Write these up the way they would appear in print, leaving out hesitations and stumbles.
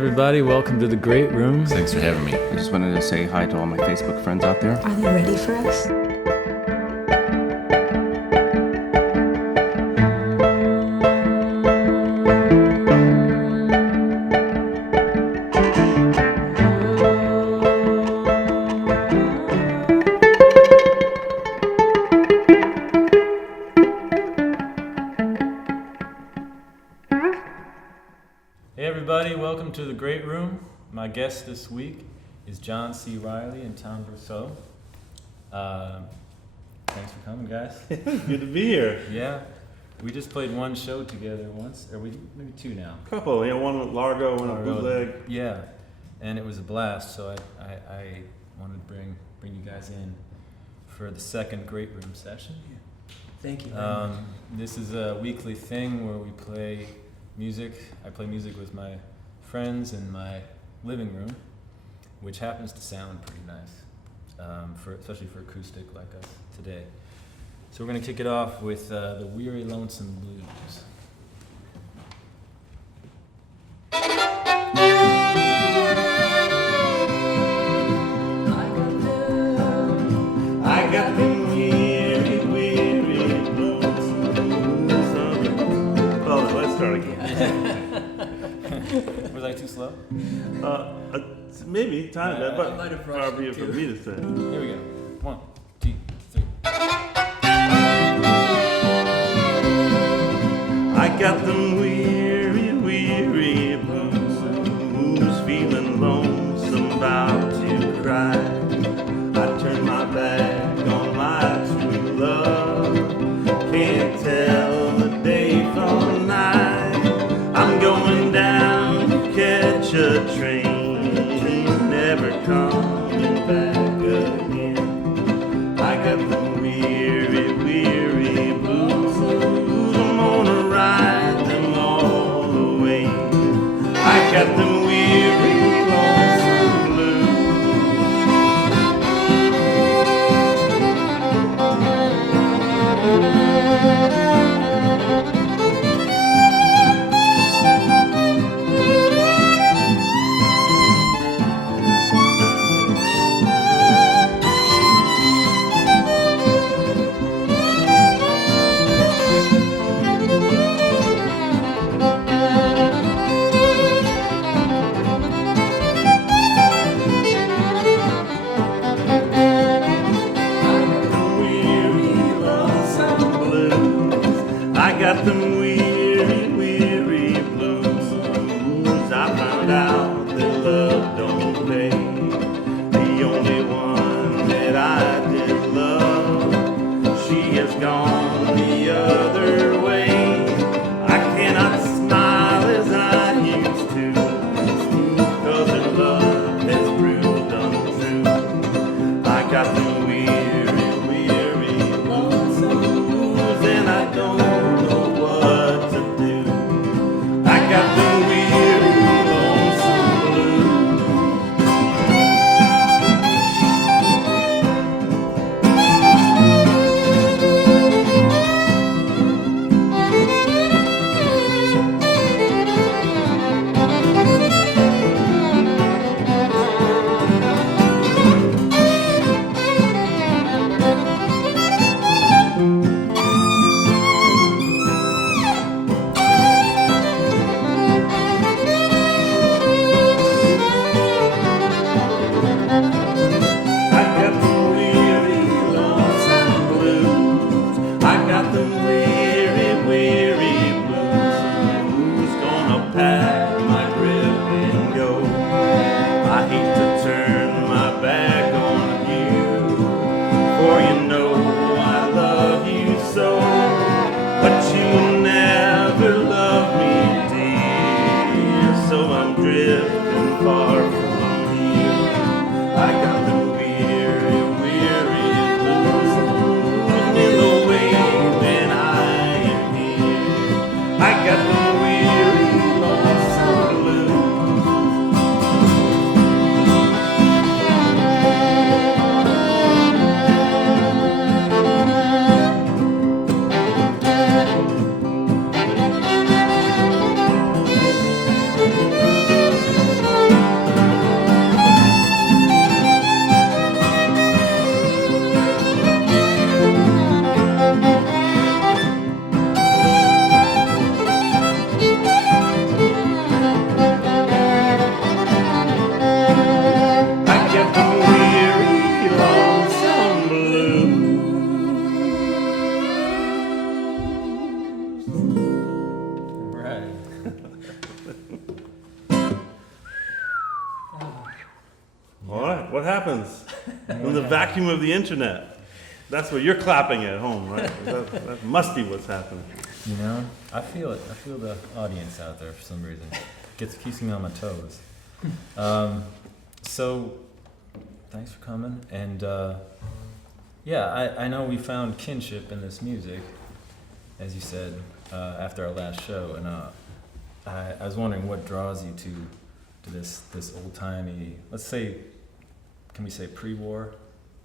everybody, welcome to the Great Room. Thanks for having me. I just wanted to say hi to all my Facebook friends out there. Are they ready for us? Hey everybody, welcome to the Great Room. My guest this week is John C. Reilly and Tom Brosseau. Thanks for coming, guys. Good to be here. Yeah, we just played one show together once, or maybe two now. Couple, one with Largo, one with Bootleg. Yeah, and it was a blast. So I wanted to bring you guys in for the second Great Room session. Thank you. This is a weekly thing where we play music. I play music with my friends in my living room, which happens to sound pretty nice, especially for acoustic like us today. So we're going to kick it off with the Weary Lonesome Blues. I got the weary, weary blues. Oh, let's start again. Was I too slow? Maybe, time that, but I might have far rushed be it it for too. me to say. Here we go. 1, 2, 3. I got them weary, weary blues, feeling lonesome, about to cry. I turn my back on my true love, can't tell the day from night. I'm going down to catch a train, never coming back again. I got the weary, weary blues, I'm gonna ride them all the way. I got the weary, lonesome got them weary, weary blues. I found out that love don't pay. The only one that I did love, she has gone the other way. I cannot smile as I used to, 'cause her love has proved untrue. I got them weary, weary blues, and I don't vacuum of the internet. That's what you're clapping at home, right? That must be what's happening. You know, I feel it. I feel the audience out there for some reason. Keeps me on my toes. So, thanks for coming. And yeah, I know we found kinship in this music, as you said, after our last show. And I was wondering what draws you to this old-timey, let's say, can we say pre-war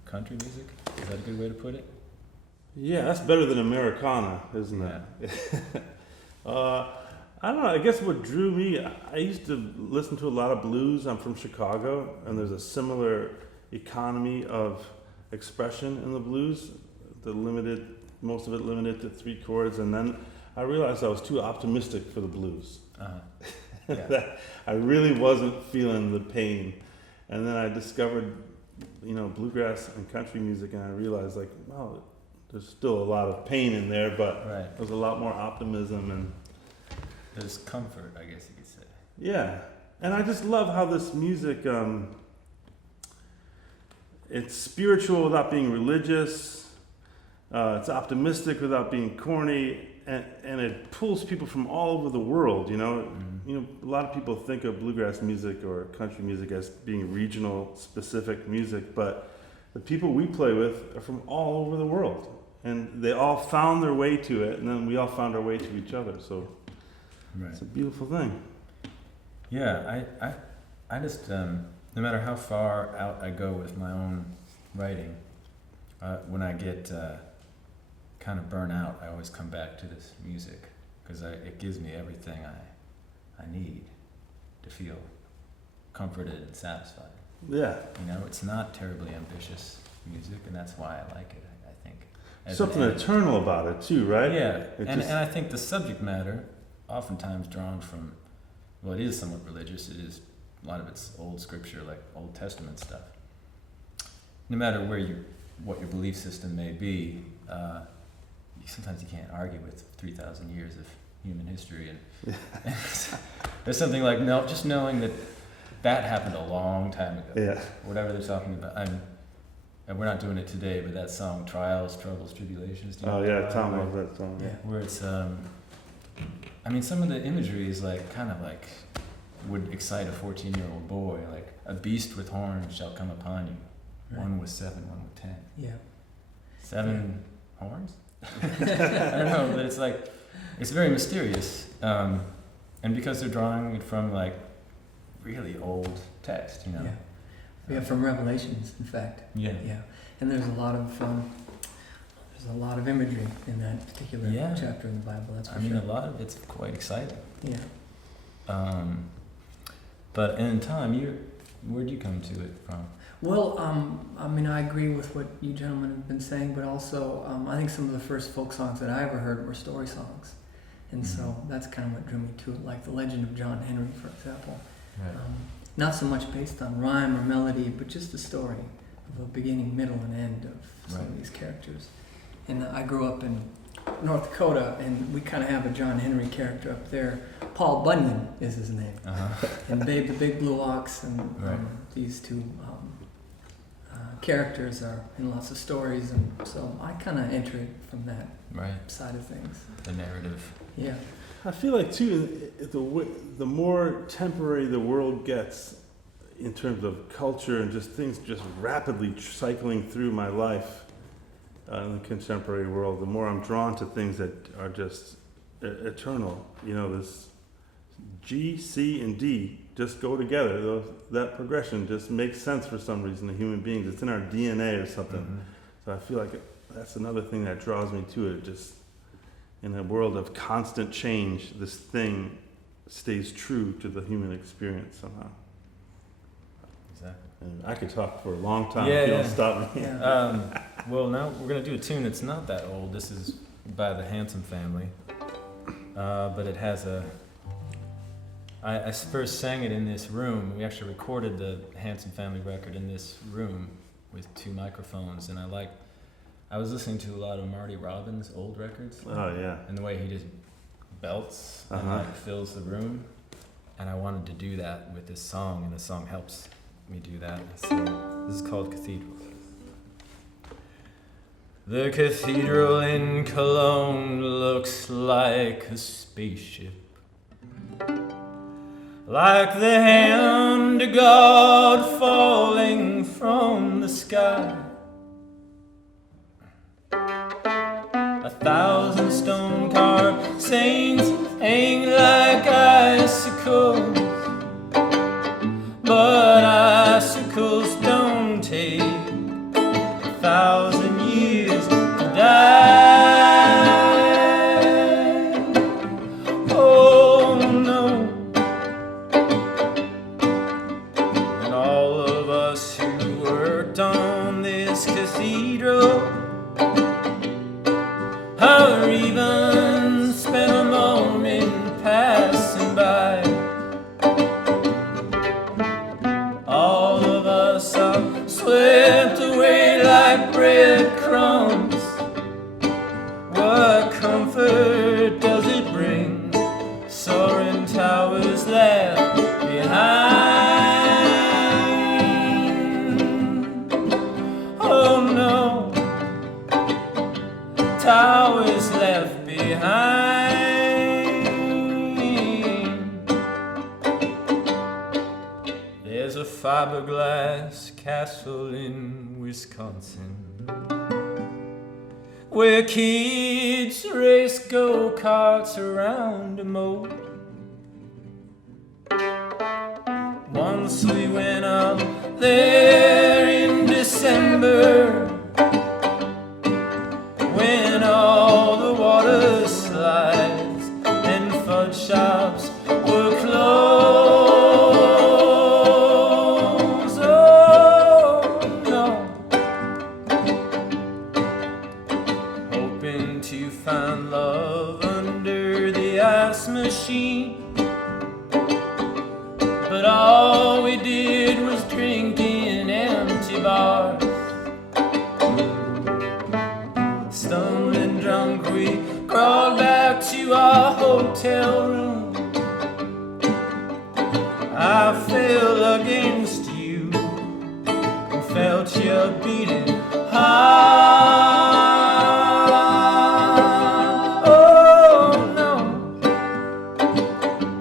country music? Is that a good way to put it? Yeah, that's better than Americana, isn't it? I don't know. I guess what drew me, I used to listen to a lot of blues. I'm from Chicago, and there's a similar economy of expression in the blues. Most of it limited to 3 chords, and then I realized I was too optimistic for the blues. Yeah. That I really wasn't feeling the pain, and then I discovered, bluegrass and country music, and I realized, like, wow, there's still a lot of pain in there, but Right. there's a lot more optimism and. There's comfort, I guess you could say. Yeah, and I just love how this music, it's spiritual without being religious, it's optimistic without being corny, and it pulls people from all over the world, a lot of people think of bluegrass music or country music as being regional specific music, but the people we play with are from all over the world, and they all found their way to it, and then we all found our way to each other, so. Right. It's a beautiful thing. Yeah, I just, no matter how far out I go with my own writing, when I get kind of burnt out, I always come back to this music because it gives me everything I need to feel comforted and satisfied. Yeah. It's not terribly ambitious music, and that's why I like it, I think. Something eternal about it too, right? Yeah, and I think the subject matter, oftentimes drawn from, well, it is somewhat religious. It is, a lot of it's old scripture, like Old Testament stuff. No matter what your belief system may be, sometimes you can't argue with 3,000 years of human history. And there's something like just knowing that happened a long time ago. Yeah. Whatever they're talking about. And we're not doing it today, but that song, Trials, Troubles, Tribulations. Oh yeah, Tom loves that song. Yeah. Where it's, some of the imagery is would excite a 14-year-old boy, like a beast with horns shall come upon you. Right. One with 7, one with 10. Yeah. 7 horns? I don't know, but it's very mysterious. And because they're drawing it from really old text, Yeah. Yeah, from Revelations, in fact. Yeah. Yeah. And there's a lot of imagery in that particular chapter in the Bible, that's for sure. A lot of it's quite exciting. Yeah. But in time, where'd you come to it from? Well, I agree with what you gentlemen have been saying, but also I think some of the first folk songs that I ever heard were story songs. And so that's kind of what drew me to it, like The Legend of John Henry, for example. Right. Not so much based on rhyme or melody, but just the story of a beginning, middle, and end of some of these characters. And I grew up in North Dakota, and we kind of have a John Henry character up there. Paul Bunyan is his name. Uh-huh. And Babe the Big Blue Ox, and Right. these two characters are in lots of stories, and so I kind of enter it from that side of things. The narrative. Yeah. I feel like too, the more temporary the world gets in terms of culture and just things just rapidly cycling through my life in the contemporary world, the more I'm drawn to things that are just eternal. This G, C, and D just go together. That progression just makes sense for some reason to human beings. It's in our DNA or something. Mm-hmm. So I feel like that's another thing that draws me to it. Just in a world of constant change, this thing stays true to the human experience somehow. Exactly. And I could talk for a long time if you don't stop me. Yeah. Well, now we're going to do a tune that's not that old. This is by the Handsome Family. But it has I first sang it in this room. We actually recorded the Handsome Family record in this room with 2 microphones, and I was listening to a lot of Marty Robbins' old records. Oh yeah. And the way he just belts and fills the room, and I wanted to do that with this song, and the song helps me do that. So this is called Cathedrals. The cathedral in Cologne looks like a spaceship, like the hand of God falling from the sky. 1,000 stone-carved saints hang like icicles, but icicles don't take 1,000 years to die. Oh no. And all of us who worked on this cathedral or even spent a moment passing by, all of us are swept away like breadcrumbs. What comfort does it bring? Soaring towers left behind. Oh no, towers left behind. There's a fiberglass castle in Wisconsin where kids race go-karts around a moat. Once we went up there in December when all the water slides and fudge shops were closed. Oh no. Hoping to find love under the ice machine, but all we did was drink in empty bars. Stumbling drunk, we crawled back to our hotel room. I fell against you and felt your beating heart. Oh no,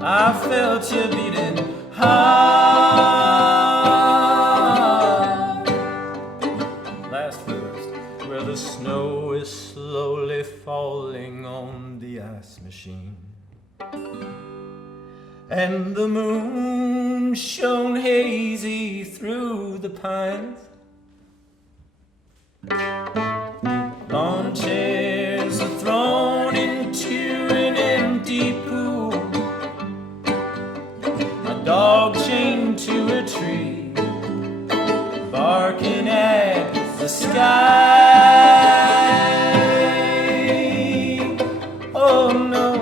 I felt your beating heart. Last verse, where the snow is slowly falling on the ice machine, and the moon shone hazy through the pines. Lawn chairs are thrown into an empty pool, a dog chained to a tree, barking at the sky. Oh no,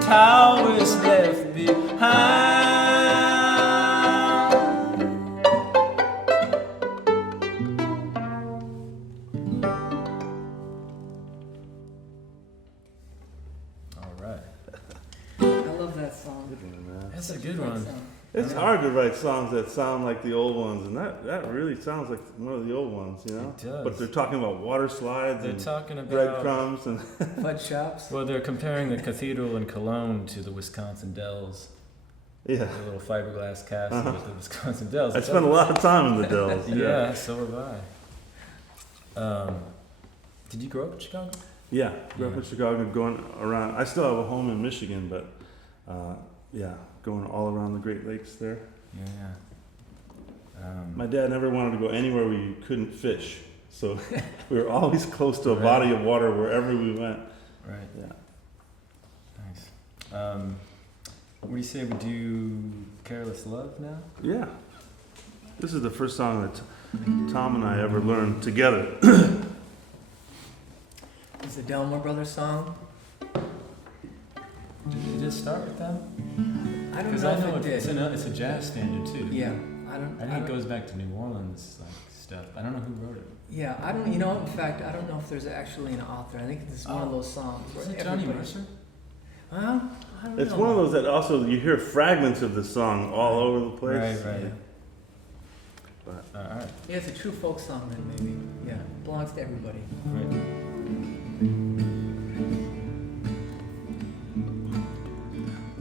towers left behind. All right, I love that song. that's a good one. It's hard to write songs that sound like the old ones, and that really sounds like one of the old ones, you know? It does. But they're talking about water slides They're and talking about breadcrumbs and Fudge shops. Well, they're comparing the cathedral in Cologne to the Wisconsin Dells, yeah. the little fiberglass castle with the Wisconsin Dells. I spent a lot of time in the Dells. Yeah, so have I. Did you grow up in Chicago? Yeah, grew up in Chicago, going around. I still have a home in Michigan, but yeah, going all around the Great Lakes there. Yeah. My dad never wanted to go anywhere where you couldn't fish, so we were always close to a Right. body of water wherever we went. Right. Yeah. Nice. What do you say we do Careless Love now? Yeah. This is the first song that Tom and I ever learned together. It's a Delmore Brothers song. Did it just start with them? I don't Because know I if know it did. it's a jazz standard too. Yeah, I think it goes back to New Orleans like stuff. I don't know who wrote it. Yeah, I don't. You know, in fact, I don't know if there's actually an author. I think it's one of those songs where Is it Johnny everybody- Mercer? Well, I don't know. It's one of those that also you hear fragments of the song all over the place. Right. But All right. Yeah, it's a true folk song then, maybe. Yeah, belongs to everybody. Right.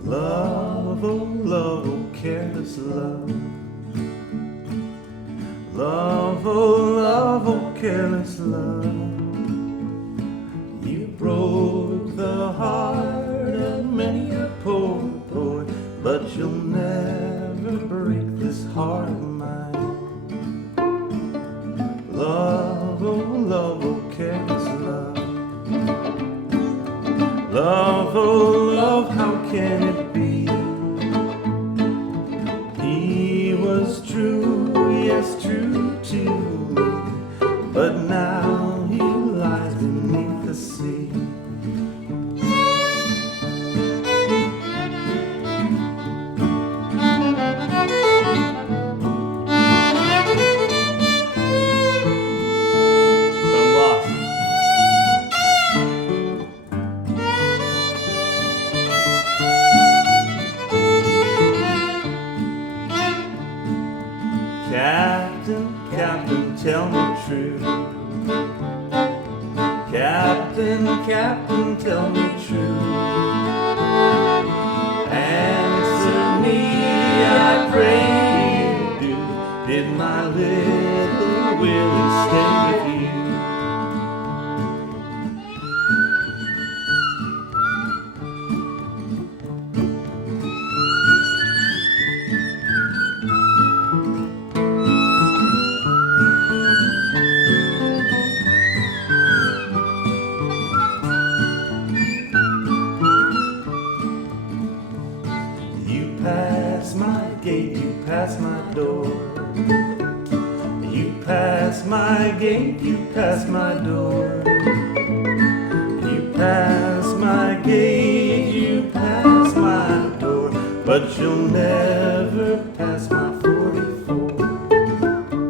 love, oh, careless love. Love, oh, careless love. You broke the heart of many a poor boy, but you'll never break this heart of mine. Love, oh, careless love. Love, oh, love, how can it be? He was true, yes, true to me, but now he lies beneath the sea. I'm lost. Captain, Captain, tell me true. Captain, Captain, tell me true. Answer me, I pray you do. Did my little Willie stay with you? You pass my gate, you pass my door. You pass my gate, you pass my door. You pass my gate, you pass my door, but you'll never pass my 44.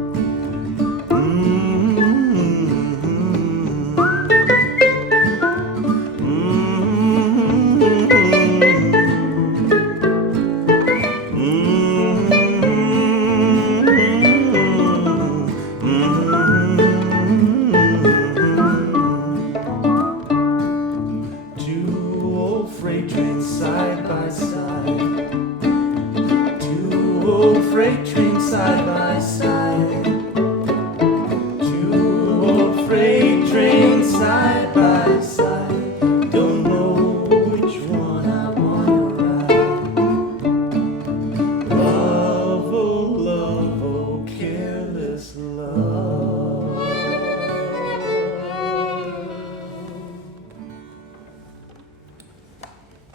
Two old freight trains side by side. Two old freight trains side by side. Two old freight trains side by side. Don't know which one I want to ride. Love, oh, careless love.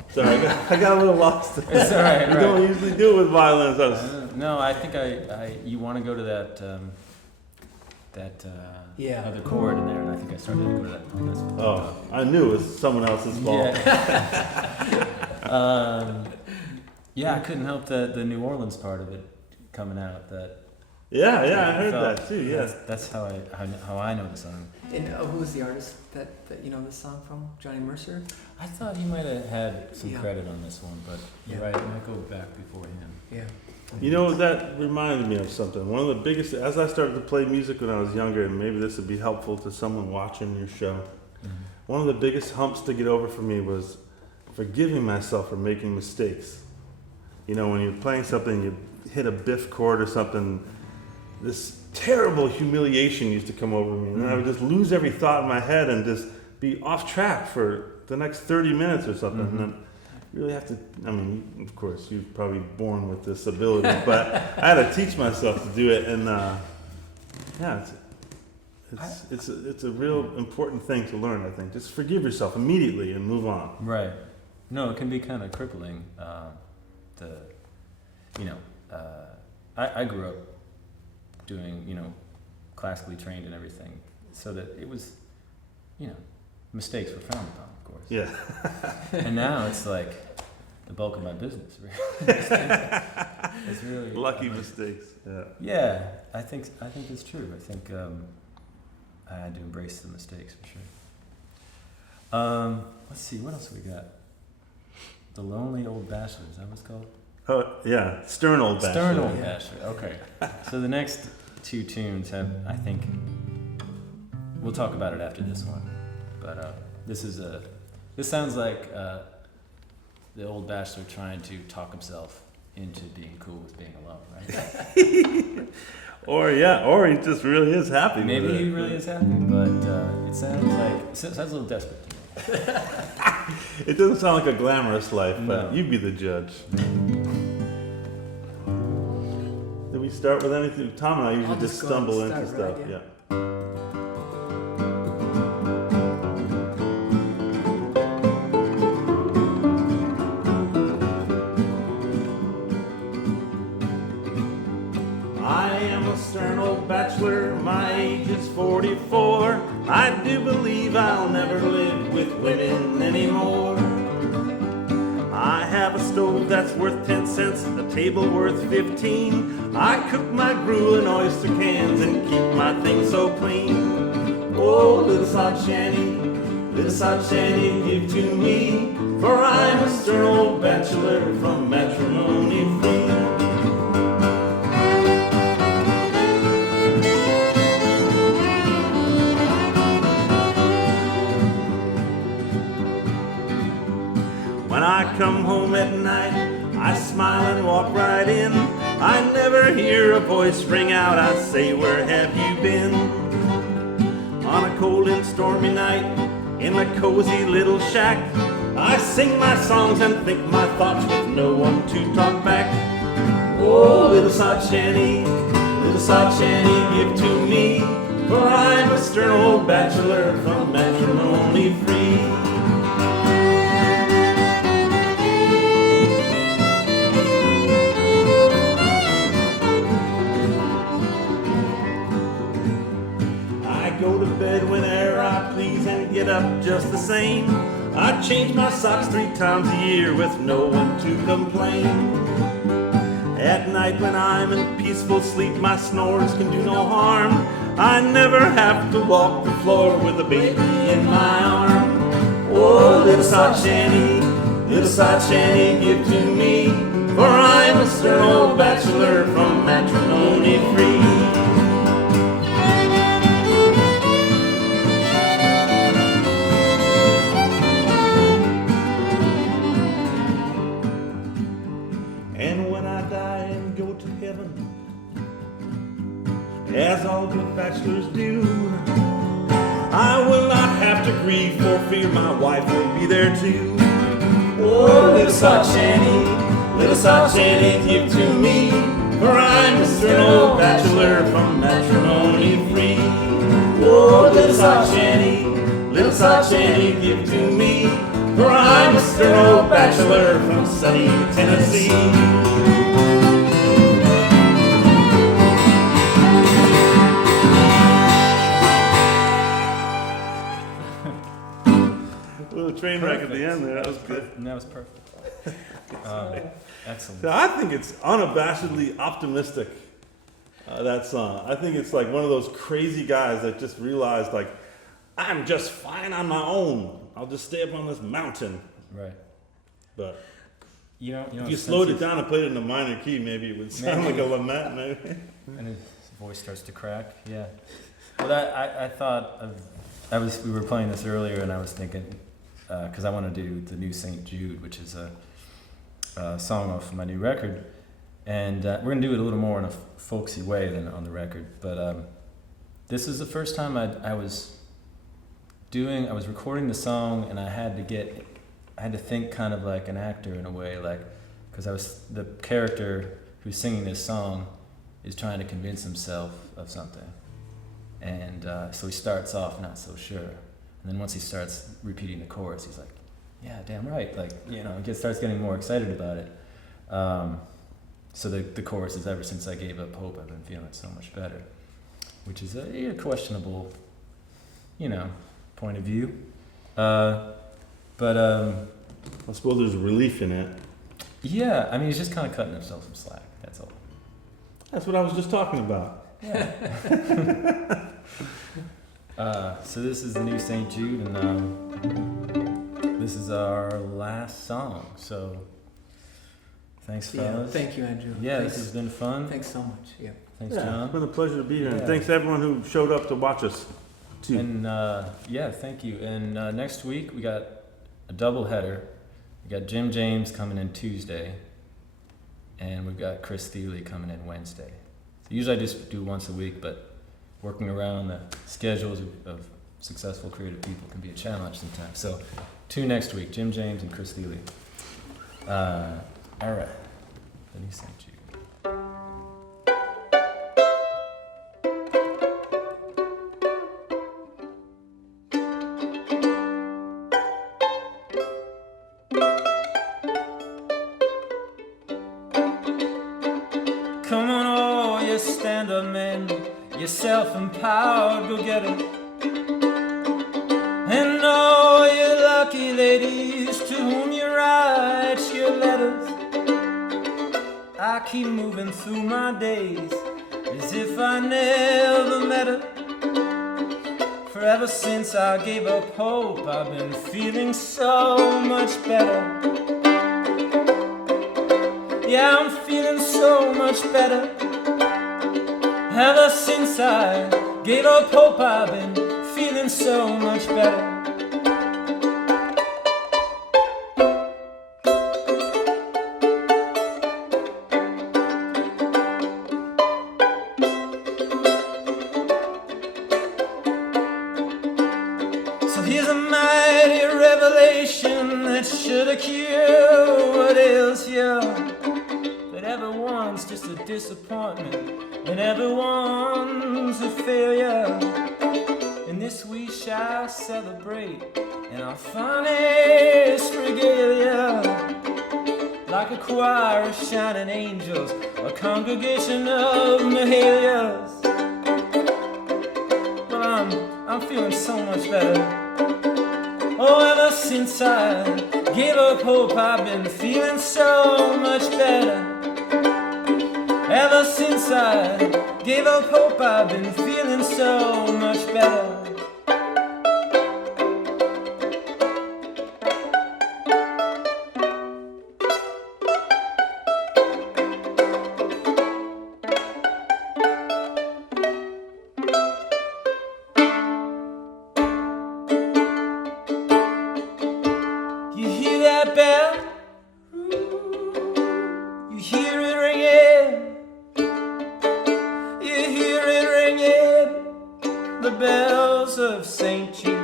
Sorry, I got a little lost there. It's all right. We don't usually do it with violins. No, I think you want to go to that Yeah. other chord in there, and I think I started to go to that on this one. Oh, I knew it was someone else's fault. Yeah. Yeah, I couldn't help the New Orleans part of it coming out. Yeah, I heard felt- that too. Yeah. That's how I know the song. And who was the artist that you know this song from? Johnny Mercer? I thought he might have had some Yeah. credit on this one, but you're Yeah. right. It might go back before him. Yeah. You know, that reminded me of something. One of the biggest, as I started to play music when I was younger, and maybe this would be helpful to someone watching your show, one of the biggest humps to get over for me was forgiving myself for making mistakes. You know, when you're playing something, you hit a biff chord or something, this terrible humiliation used to come over me. And then I would just lose every thought in my head and just be off track for the next 30 minutes or something. And then you really have to, I mean, of course, you're probably born with this ability, but I had to teach myself to do it. And yeah, it's a real important thing to learn, I think. Just forgive yourself immediately and move on. Right. No, it can be kind of crippling. I grew up doing, classically trained and everything, so that it was, mistakes were frowned upon, of course. Yeah. And now it's like the bulk of my business. Really. It's really Lucky mistakes. Yeah. Yeah, I think it's true. I think I had to embrace the mistakes for sure. Let's see, what else we got? The Lonely Old Bachelor, is that what it's called? Oh, yeah. Stern old bachelor. Stern Old Bachelor. Okay. So the next two tunes have, I think, we'll talk about it after this one. But this sounds like the old Bachelor trying to talk himself into being cool with being alone, right? Or he just really is happy. Maybe with it. he really is happy, but it sounds a little desperate to me. It doesn't sound like a glamorous life, but No. you be the judge. Did we start with anything? Tom and I usually I'll just just go ahead stumble and into start, stuff. right? Yeah. I am a stern old bachelor, my age is 44. I do believe I'll never live with women anymore. I have a stove that's worth 10 cents, a table worth 15. I cook my gruel in oyster cans and keep my things so clean. Oh, little sod shanty, give to me, for I'm a stern old bachelor from matrimony free. When I come home at night, I smile and walk right in. I never hear a voice ring out, I say, where have you been? On a cold and stormy night, in my cozy little shack, I sing my songs and think my thoughts with no one to talk back. Oh, little sod shanty, give to me, for I'm a stern old bachelor from matrimony free. Go to bed whenever I please and get up just the same. I change my socks 3 times a year with no one to complain. At night when I'm in peaceful sleep, my snores can do no harm. I never have to walk the floor with a baby in my arm. Oh, little sod shanty, give to me, for I'm a stern old bachelor from matrimony free. As all good bachelors do, I will not have to grieve for fear my wife will be there too. Oh, little sod shanty, give to me, for I'm a stern old bachelor from matrimony free. Oh, little sod shanty, give to me, for I'm a stern old bachelor from sunny Tennessee. Train wreck at the end there. That was good. That was perfect. Excellent. So I think it's unabashedly optimistic, that song. I think it's like one of those crazy guys that just realized, like, I'm just fine on my own. I'll just stay up on this mountain. Right. But if you slowed it down and played it in a minor key, maybe it would sound like a lament. Maybe. And his voice starts to crack. Yeah. Well, I thought we were playing this earlier, and I was thinking, because I want to do the new St. Jude, which is a song off my new record, and we're going to do it a little more in a folksy way than on the record. But this is the first time I was recording the song, and I had to think kind of like an actor in a way, like, because the character who's singing this song is trying to convince himself of something, and so he starts off not so sure. And then once he starts repeating the chorus, he's like, yeah, damn right. Like, he starts getting more excited about it. So the chorus is, ever since I gave up hope, I've been feeling so much better, which is a questionable, point of view. But I suppose there's relief in it. yeah, I mean, he's just kind of cutting himself some slack. That's all. That's what I was just talking about. Yeah. So this is the new St. Jude, and this is our last song. So thanks, fellas. Thank you, Andrew. Yeah, Thanks. this has been fun. Thanks so much. Yeah. Thanks, Yeah, John. it's been a pleasure to be here. And Yeah. thanks to everyone who showed up to watch us, too. And yeah, thank you. And next week we got a double header. We got Jim James coming in Tuesday, and we've got Chris Thiele coming in Wednesday. Usually I just do once a week, but working around the schedules of successful creative people can be a challenge sometimes. So 2 next week, Jim James and Chris Thiele. All right. Then he sent you. Come on, all you stand-up men, you self-empowered go-getters, and all you lucky ladies to whom you write your letters. I keep moving through my days as if I never met her. For ever since I gave up hope, I've been feeling so much better. Yeah, I'm feeling so much better. Ever since I gave up hope, I've been feeling so much better. So here's a mighty revelation that should have cured what ails you. That everyone's just a disappointment, and everyone's a failure. And this we shall celebrate in our finest regalia, like a choir of shining angels, a congregation of Mahalias. Well, I'm feeling so much better. Oh, ever since I gave up hope, I've been feeling so much better. Ever since I gave up hope, I've been feeling so much better. You hear that bell? You hear it ringing. You hear it ringing, the bells of St. Jude.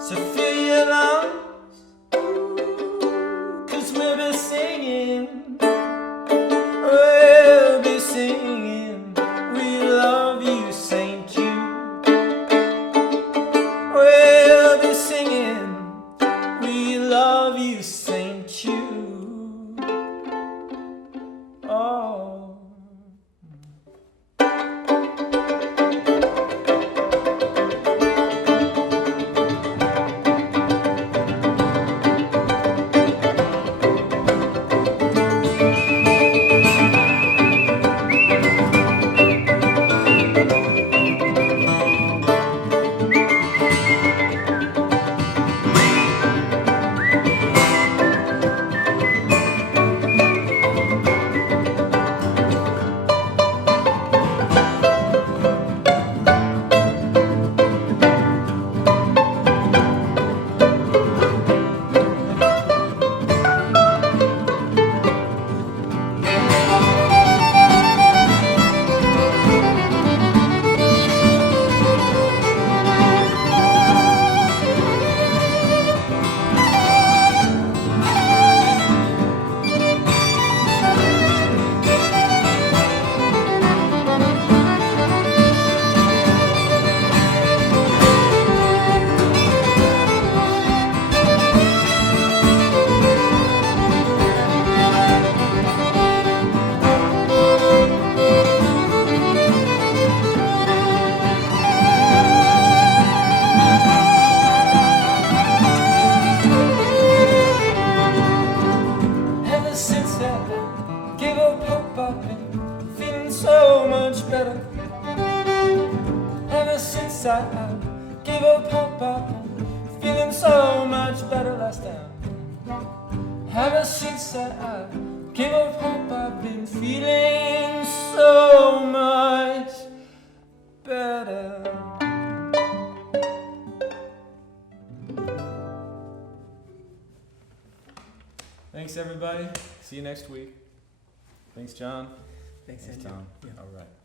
So fill your lungs, 'cause we'll be singing, we love you, St. Jude. We'll be singing, we love you, St. Jude. Oh. since I gave up hope, I'm feeling so much better last time. Ever since I King of hope, I've been feeling so much better. Thanks, everybody. See you next week. Thanks, John. Thanks, Thanks, Andrew. Tom. Yeah. All right.